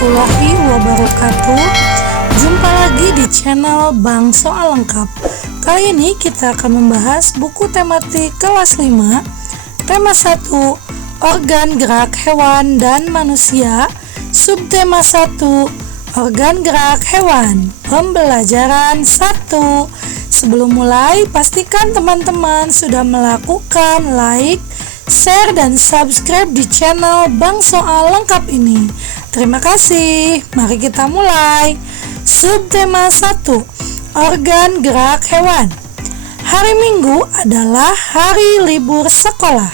warahmatullahi wabarakatuh. Jumpa lagi di channel Bang Soal Lengkap. Kali ini kita akan membahas buku tematik kelas 5, tema 1, organ gerak hewan dan manusia, subtema 1, organ gerak hewan. Pembelajaran 1. Sebelum mulai, pastikan teman-teman sudah melakukan like, share, dan subscribe di channel Bang Soal Lengkap ini. Terima kasih. Mari kita mulai. Subtema 1, organ gerak hewan. Hari Minggu adalah hari libur sekolah.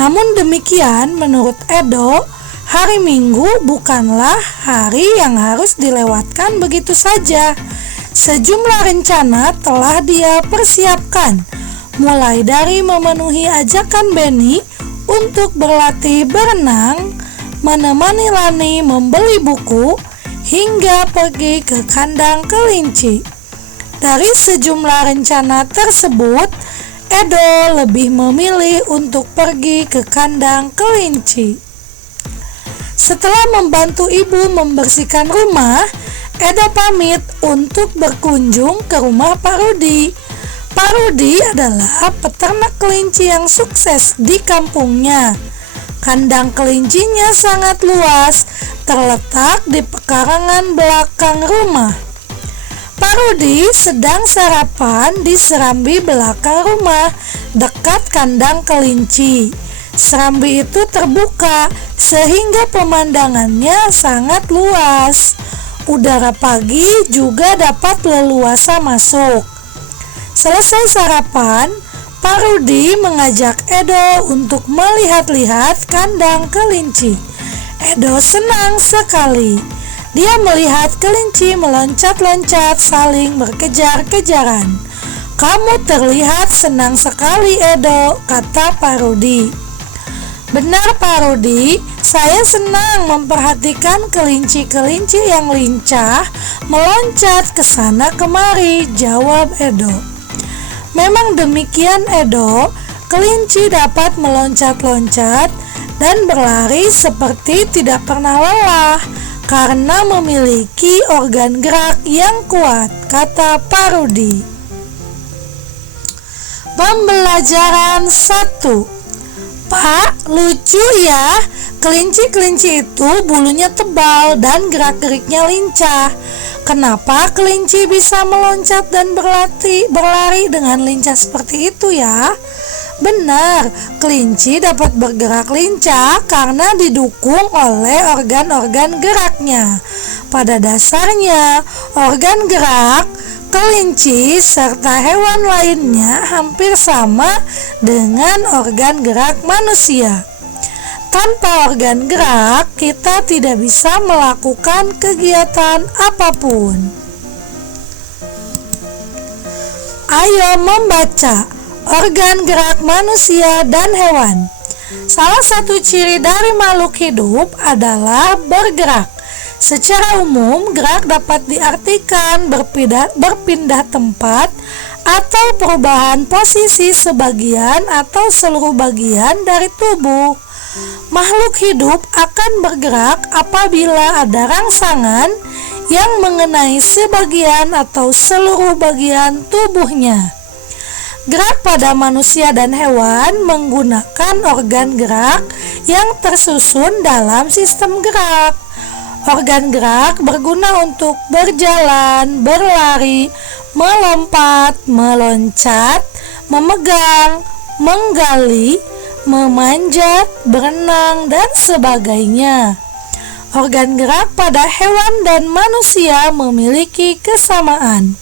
Namun demikian, menurut Edo, hari Minggu bukanlah hari yang harus dilewatkan begitu saja. Sejumlah rencana telah dia persiapkan, mulai dari memenuhi ajakan Benny untuk berlatih berenang, menemani Lani membeli buku, hingga pergi ke kandang kelinci. Dari sejumlah rencana tersebut, Edo lebih memilih untuk pergi ke kandang kelinci. Setelah membantu ibu membersihkan rumah, Edo pamit untuk berkunjung ke rumah Pak Rudi. Pak Rudi adalah peternak kelinci yang sukses di kampungnya. Kandang kelincinya sangat luas, terletak di pekarangan belakang rumah. Pak Rudi sedang sarapan di serambi belakang rumah, dekat kandang kelinci. Serambi itu terbuka, sehingga pemandangannya sangat luas. Udara pagi juga dapat leluasa masuk. Selesai sarapan, Pak Rudi mengajak Edo untuk melihat-lihat kandang kelinci. Edo senang sekali. Dia melihat kelinci meloncat-loncat saling berkejar-kejaran. "Kamu terlihat senang sekali, Edo," kata Pak Rudi. "Benar, Pak Rudi, saya senang memperhatikan kelinci-kelinci yang lincah meloncat ke sana kemari," jawab Edo. Memang demikian, Edo. Kelinci dapat meloncat-loncat dan berlari seperti tidak pernah lelah karena memiliki organ gerak yang kuat, kata Pak Rudi. Pembelajaran 1. "Pak, lucu ya, kelinci-kelinci itu bulunya tebal dan gerak-geriknya lincah. Kenapa kelinci bisa meloncat dan berlari dengan lincah seperti itu ya?" Benar, kelinci dapat bergerak lincah karena didukung oleh organ-organ geraknya. Pada dasarnya, organ gerak kelinci serta hewan lainnya hampir sama dengan organ gerak manusia. Tanpa organ gerak, kita tidak bisa melakukan kegiatan apapun. Ayo membaca organ gerak manusia dan hewan. Salah satu ciri dari makhluk hidup adalah bergerak. Secara umum, gerak dapat diartikan berpindah tempat atau perubahan posisi sebagian atau seluruh bagian dari tubuh. Makhluk hidup akan bergerak apabila ada rangsangan yang mengenai sebagian atau seluruh bagian tubuhnya. Gerak pada manusia dan hewan menggunakan organ gerak yang tersusun dalam sistem gerak. Organ gerak berguna untuk berjalan, berlari, melompat, meloncat, memegang, menggali, memanjat, berenang, dan sebagainya. Organ gerak pada hewan dan manusia memiliki kesamaan.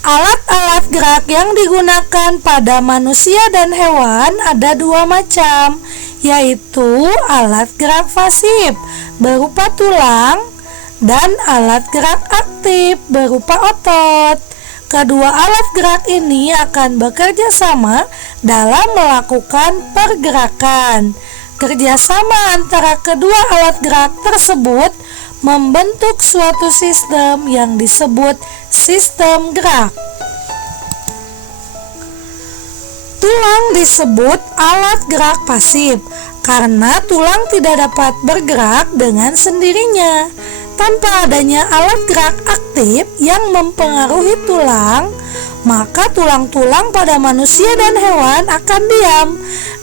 Alat-alat gerak yang digunakan pada manusia dan hewan ada dua macam, yaitu alat gerak pasif berupa tulang dan alat gerak aktif berupa otot. Kedua alat gerak ini akan bekerja sama dalam melakukan pergerakan. Kerjasama antara kedua alat gerak tersebut membentuk suatu sistem yang disebut sistem gerak. Tulang disebut alat gerak pasif karena tulang tidak dapat bergerak dengan sendirinya. Tanpa adanya alat gerak aktif yang mempengaruhi tulang, maka tulang-tulang pada manusia dan hewan akan diam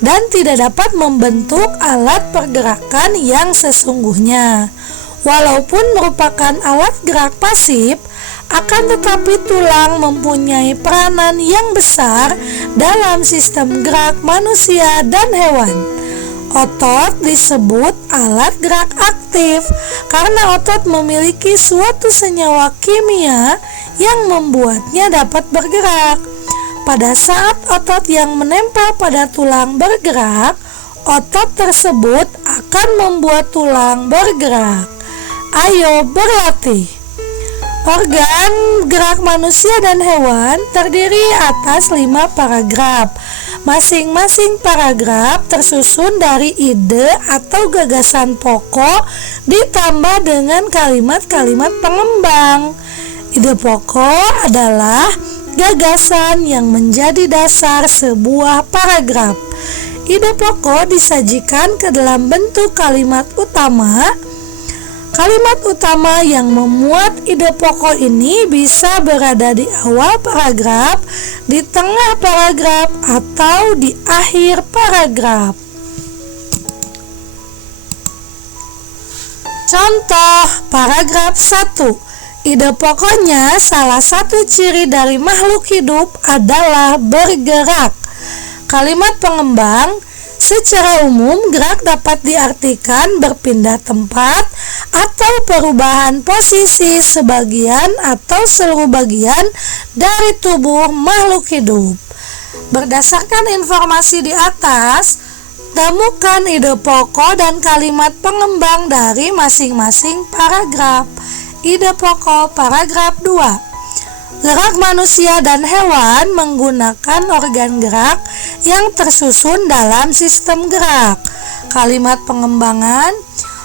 dan tidak dapat membentuk alat pergerakan yang sesungguhnya. Walaupun merupakan alat gerak pasif, akan tetapi tulang mempunyai peranan yang besar dalam sistem gerak manusia dan hewan. Otot disebut alat gerak aktif karena otot memiliki suatu senyawa kimia yang membuatnya dapat bergerak. Pada saat otot yang menempel pada tulang bergerak, otot tersebut akan membuat tulang bergerak. Ayo berlatih. Organ gerak manusia dan hewan terdiri atas 5 paragraf. Masing-masing paragraf tersusun dari ide atau gagasan pokok ditambah dengan kalimat-kalimat pengembang. Ide pokok adalah gagasan yang menjadi dasar sebuah paragraf. Ide pokok disajikan ke dalam bentuk kalimat utama. Kalimat utama yang memuat ide pokok ini bisa berada di awal paragraf, di tengah paragraf, atau di akhir paragraf. Contoh paragraf 1. Ide pokoknya salah satu ciri dari makhluk hidup adalah bergerak. Kalimat pengembang, secara umum gerak dapat diartikan berpindah tempat atau perubahan posisi sebagian atau seluruh bagian dari tubuh makhluk hidup. Berdasarkan informasi di atas, temukan ide pokok dan kalimat pengembang dari masing-masing paragraf. Ide pokok paragraf 2. Gerak manusia dan hewan menggunakan organ gerak yang tersusun dalam sistem gerak. Kalimat pengembangan,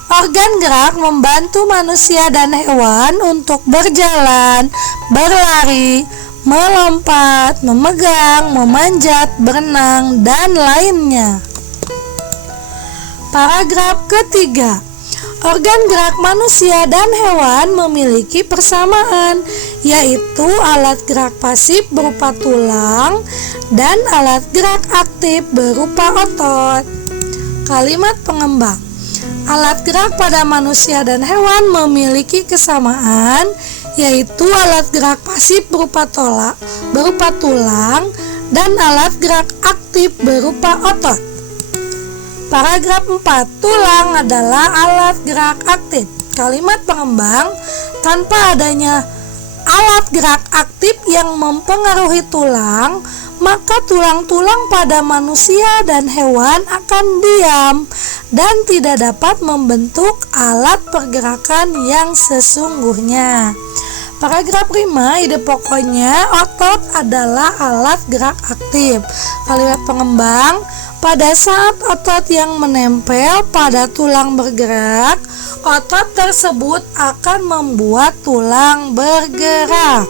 organ gerak membantu manusia dan hewan untuk berjalan, berlari, melompat, memegang, memanjat, berenang, dan lainnya. Paragraf ketiga. Organ gerak manusia dan hewan memiliki persamaan, yaitu alat gerak pasif berupa tulang dan alat gerak aktif berupa otot. Kalimat pengembang, alat gerak pada manusia dan hewan memiliki kesamaan, yaitu alat gerak pasif berupa tulang dan alat gerak aktif berupa otot. Paragraf 4. Tulang adalah alat gerak aktif. Kalimat pengembang, tanpa adanya alat gerak aktif yang mempengaruhi tulang, maka tulang-tulang pada manusia dan hewan akan diam dan tidak dapat membentuk alat pergerakan yang sesungguhnya. Paragraf 5. Ide pokoknya, otot adalah alat gerak aktif. Kalimat pengembang, pada saat otot yang menempel pada tulang bergerak, otot tersebut akan membuat tulang bergerak.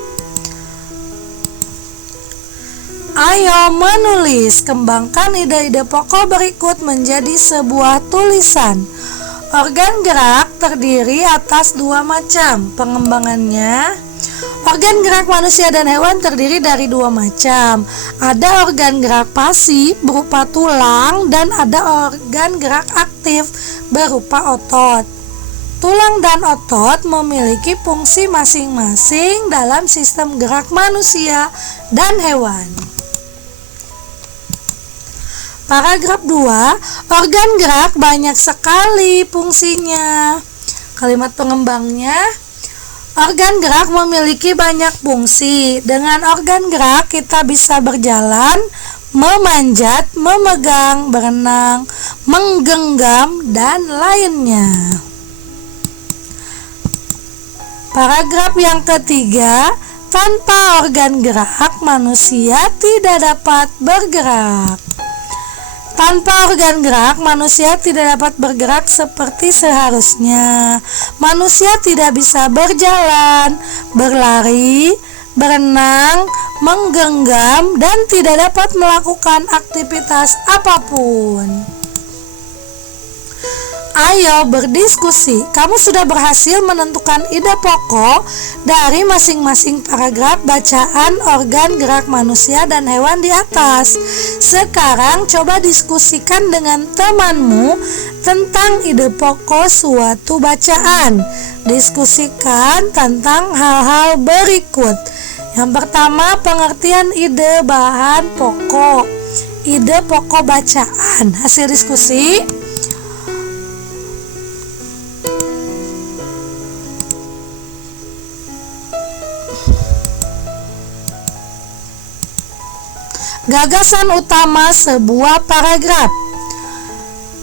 Ayo menulis, kembangkan ide-ide pokok berikut menjadi sebuah tulisan. Organ gerak terdiri atas 2 macam pengembangannya. Organ gerak manusia dan hewan terdiri dari 2 macam. Ada organ gerak pasif berupa tulang dan ada organ gerak aktif berupa otot. Tulang dan otot memiliki fungsi masing-masing dalam sistem gerak manusia dan hewan. Paragraf 2. Organ gerak banyak sekali fungsinya. Kalimat pengembangnya, organ gerak memiliki banyak fungsi. Dengan organ gerak kita bisa berjalan, memanjat, memegang, berenang, menggenggam, dan lainnya. Paragraf yang ketiga, tanpa organ gerak manusia tidak dapat bergerak. Tanpa organ gerak, manusia tidak dapat bergerak seperti seharusnya. Manusia tidak bisa berjalan, berlari, berenang, menggenggam, dan tidak dapat melakukan aktivitas apapun. Ayo berdiskusi. Kamu sudah berhasil menentukan ide pokok dari masing-masing paragraf bacaan organ gerak manusia dan hewan di atas. Sekarang coba diskusikan dengan temanmu tentang ide pokok suatu bacaan. Diskusikan tentang hal-hal berikut. Yang pertama, pengertian ide bahan pokok. Ide pokok bacaan. Hasil diskusi: gagasan utama sebuah paragraf.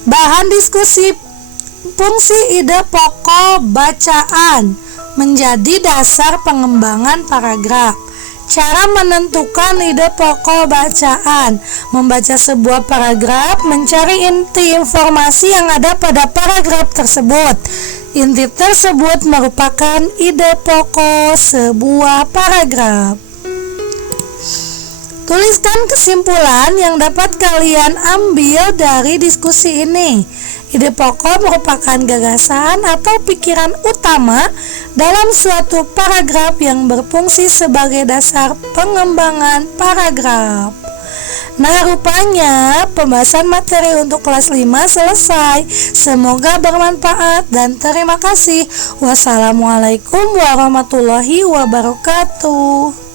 Bahan diskusi: fungsi ide pokok bacaan menjadi dasar pengembangan paragraf. Cara menentukan ide pokok bacaan: membaca sebuah paragraf, mencari inti informasi yang ada pada paragraf tersebut. Inti tersebut merupakan ide pokok sebuah paragraf. Tuliskan kesimpulan yang dapat kalian ambil dari diskusi ini. Ide pokok merupakan gagasan atau pikiran utama dalam suatu paragraf yang berfungsi sebagai dasar pengembangan paragraf. Nah, rupanya pembahasan materi untuk kelas 5 selesai. Semoga bermanfaat dan terima kasih. Wassalamualaikum warahmatullahi wabarakatuh.